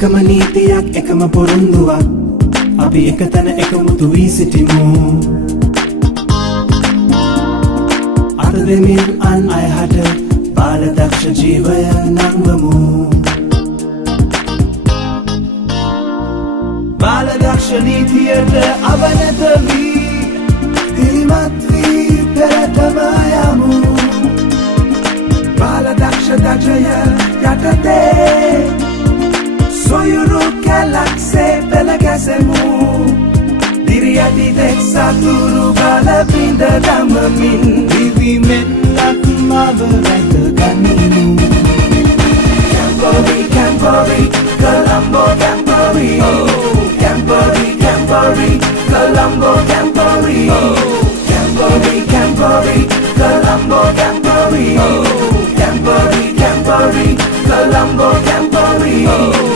එකම නීතියක් එකම පොරොන්දුවක් අපි එකතැන එකමුතු වී සිටිමු අත දෙමින් අන් අයහට බාලදක්ෂ ජීවය නංවමු බාලදක්ෂ නීතියට අවනත වී දිරිමත් වී පෙරටම යමු බාලදක්ෂ දජය යටතේ සොයුරු කැලක්සේ පෙළගැසෙමු දිරියටි දෙක් සතුරු බල පිඳ දමමින් දිවිමෙන්නක් මව රැක ගනිමු Camporee, Camporee, Colombo Camporee Camporee, Camporee, Colombo Camporee Camporee, Camporee, Colombo Camporee Camporee, Camporee, Colombo Camporee